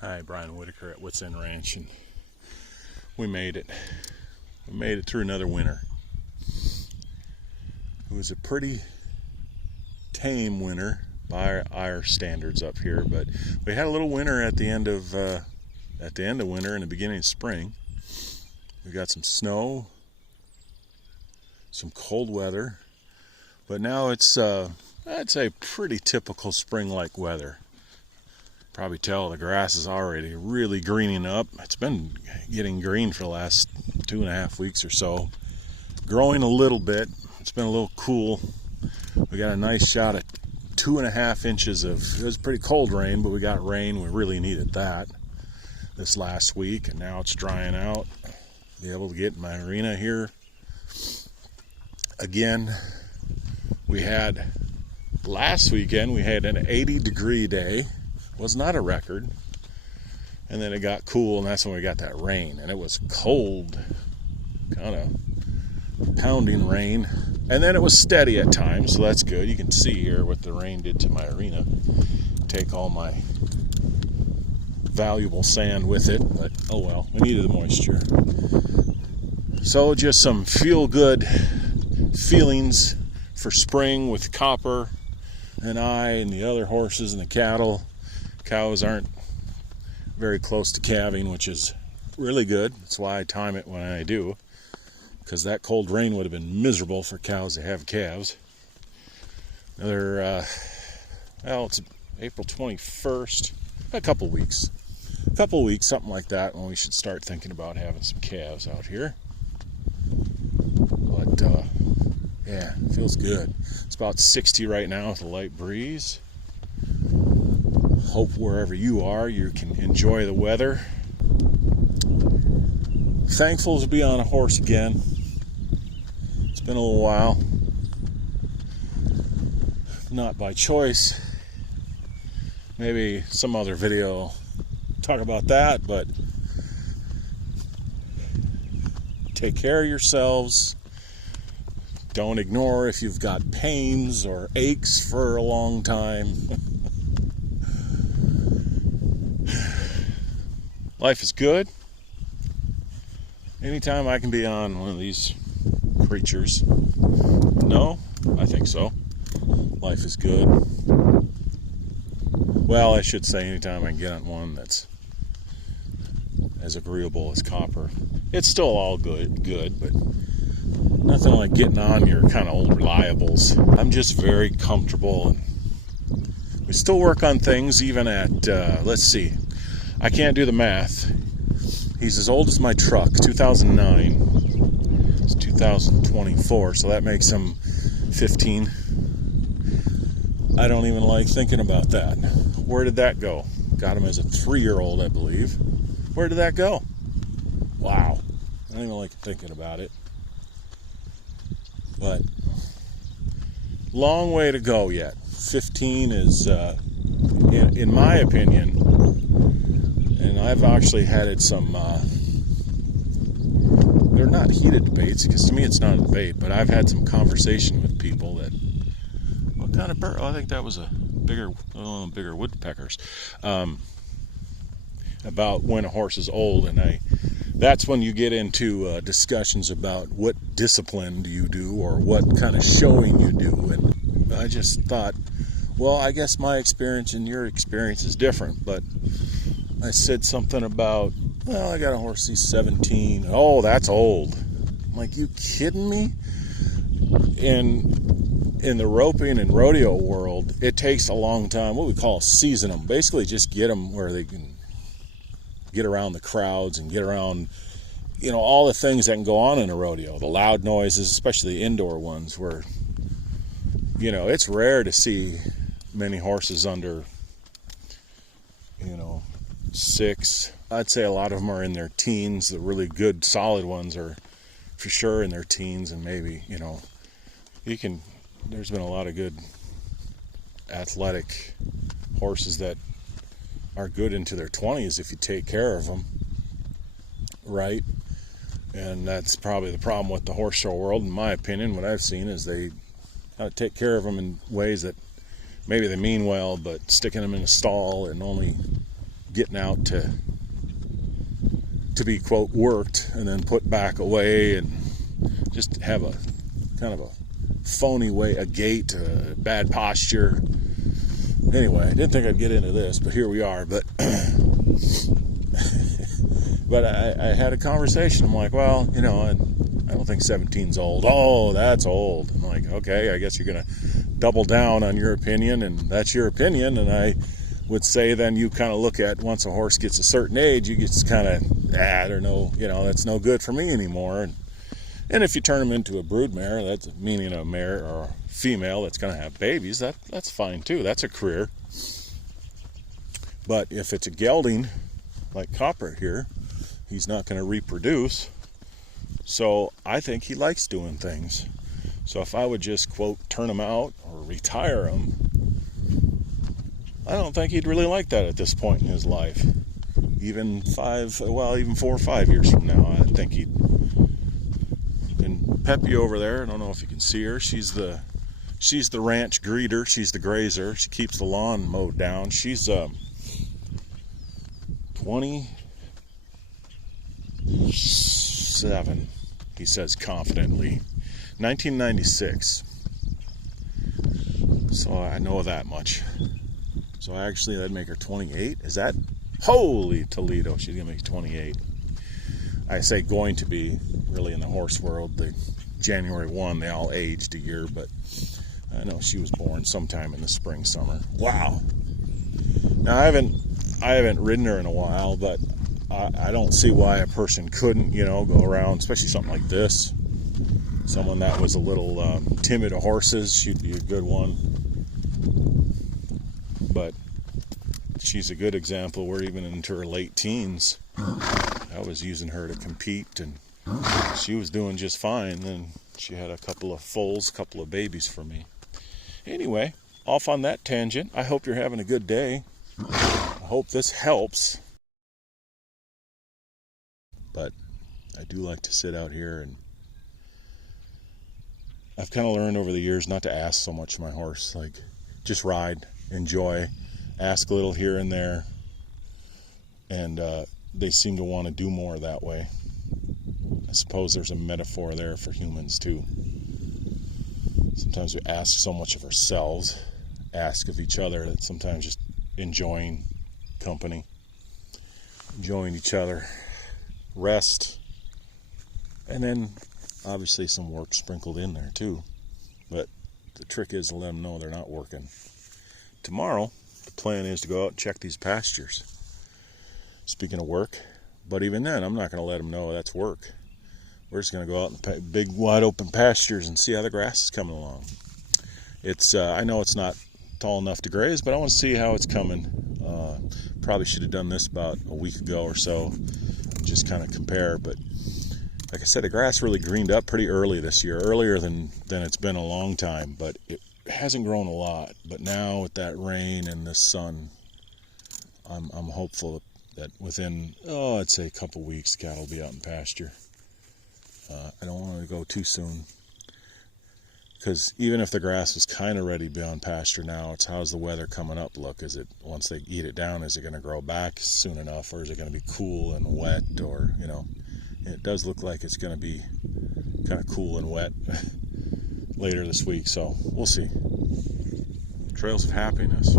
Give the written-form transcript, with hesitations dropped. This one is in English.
Hi, Brian Whitaker at Wits End Ranch, and we made it. We made it through another winter. It was a pretty tame winter by our standards up here, but we had a little winter at the end of winter and the beginning of spring. We got some snow, some cold weather, but now it's I'd say pretty typical spring-like weather. Probably tell the grass is already really greening up. It's been getting green for the last 2.5 weeks or so. Growing a little bit. It's been a little cool. We got a nice shot at 2.5 inches of, it was pretty cold rain, but we got rain. We really needed that this last week, and now it's drying out. Be able to get in my arena here. Again, we had, last weekend, we had an 80-degree day. Was not a record, and then it got cool, and that's when we got that rain, and it was cold, kind of pounding rain, and then it was steady at times, so that's good. You can see here what the rain did to my arena. Take all my valuable sand with it, but oh well, we needed the moisture. So just some feel-good feelings for spring with Copper and I and the other horses and the cattle. Cows aren't very close to calving, which is really good. That's why I time it when I do, because that cold rain would have been miserable for cows to have calves. Another, well, it's April 21st, a couple weeks, something like that, when we should start thinking about having some calves out here. But, yeah, it feels good. It's about 60 right now with a light breeze. Hope wherever you are, you can enjoy the weather. Thankful to be on a horse again. It's been a little while. Not by choice. Maybe some other video talk about that, but take care of yourselves. Don't ignore if you've got pains or aches for a long time. Life is good. Anytime I can be on one of these creatures. No, I think so. Life is good. Well, I should say anytime I can get on one that's as agreeable as Copper. It's still all good, but nothing like getting on your kind of old reliables. I'm just very comfortable, and we still work on things even at, let's see, I can't do the math. He's as old as my truck, 2009. It's 2024, so that makes him 15. I don't even like thinking about that. Where did that go? Got him as a 3-year-old, I believe. Where did that go? Wow. I don't even like thinking about it. But long way to go yet. 15 is, in my opinion, and I've actually had some, they're not heated debates, because to me it's not a debate, but I've had some conversation with people that, what kind of bird? Oh, I think that was a bigger woodpeckers, about when a horse is old, and that's when you get into discussions about what discipline do you do, or what kind of showing you do, and I just thought, well, I guess my experience and your experience is different, but I said something about, well, I got a horse, he's 17. Oh, that's old. I'm like, you kidding me? In the roping and rodeo world, it takes a long time, what we call season them. Basically just get them where they can get around the crowds and get around, all the things that can go on in a rodeo. The loud noises, especially the indoor ones, where, it's rare to see many horses under, 6. I'd say a lot of them are in their teens. The really good, solid ones are for sure in their teens, and maybe, there's been a lot of good athletic horses that are good into their 20s if you take care of them right. And that's probably the problem with the horse show world, in my opinion. What I've seen is they take care of them in ways that maybe they mean well, but sticking them in a stall and only getting out to be, quote, worked and then put back away, and just have a kind of a phony way, a gait, bad posture. Anyway, I didn't think I'd get into this, but here we are. But but I had a conversation. I'm like, well, I don't think 17's old. Oh, that's old. I'm like, okay, I guess you're going to double down on your opinion, and that's your opinion. And I would say then you kind of look at, once a horse gets a certain age, you get kind of, I don't know, that's no good for me anymore. And if you turn them into a brood mare, that's meaning a mare or a female that's going to have babies, that's fine too. That's a career. But if it's a gelding, like Copper here, he's not going to reproduce. So I think he likes doing things. So if I would just, quote, turn him out or retire him, I don't think he'd really like that at this point in his life. Even 4 or 5 years from now, I think he'd. And Peppy over there, I don't know if you can see her, she's the ranch greeter, she's the grazer, she keeps the lawn mowed down. She's 27, he says confidently. 1996. So I know that much. So actually that'd make her 28. Is that? Holy Toledo, she's gonna make 28. I say going to be, really, in the horse world. The January 1, they all aged a year, but I know she was born sometime in the spring, summer. Wow. Now I haven't ridden her in a while, but I don't see why a person couldn't, go around, especially something like this. Someone that was a little timid of horses, she'd be a good one. But she's a good example. We're even into her late teens. I was using her to compete, and she was doing just fine. Then she had a couple of foals, a couple of babies for me. Anyway, off on that tangent. I hope you're having a good day. I hope this helps. But I do like to sit out here, and I've kind of learned over the years not to ask so much of my horse. Like, just ride, enjoy, ask a little here and there. And they seem to want to do more that way. I suppose there's a metaphor there for humans too. Sometimes we ask so much of ourselves, ask of each other, that sometimes just enjoying company, enjoying each other, rest, and then obviously some work sprinkled in there too. But the trick is to let them know they're not working. Tomorrow, the plan is to go out and check these pastures. Speaking of work, but even then, I'm not going to let them know that's work. We're just going to go out in the big, wide open pastures and see how the grass is coming along. It's I know it's not tall enough to graze, but I want to see how it's coming. Probably should have done this about a week ago or so, just kind of compare. But like I said, the grass really greened up pretty early this year, earlier than it's been a long time, but it hasn't grown a lot. But now with that rain and the sun, I'm hopeful that within, I'd say a couple weeks, cattle will be out in pasture. I don't want to go too soon, because even if the grass is kind of ready to be on pasture now, it's how's the weather coming up look? Is it, once they eat it down, is it going to grow back soon enough, or is it going to be cool and wet? Or, it does look like it's going to be kind of cool and wet later this week, so we'll see. Trails of Happiness.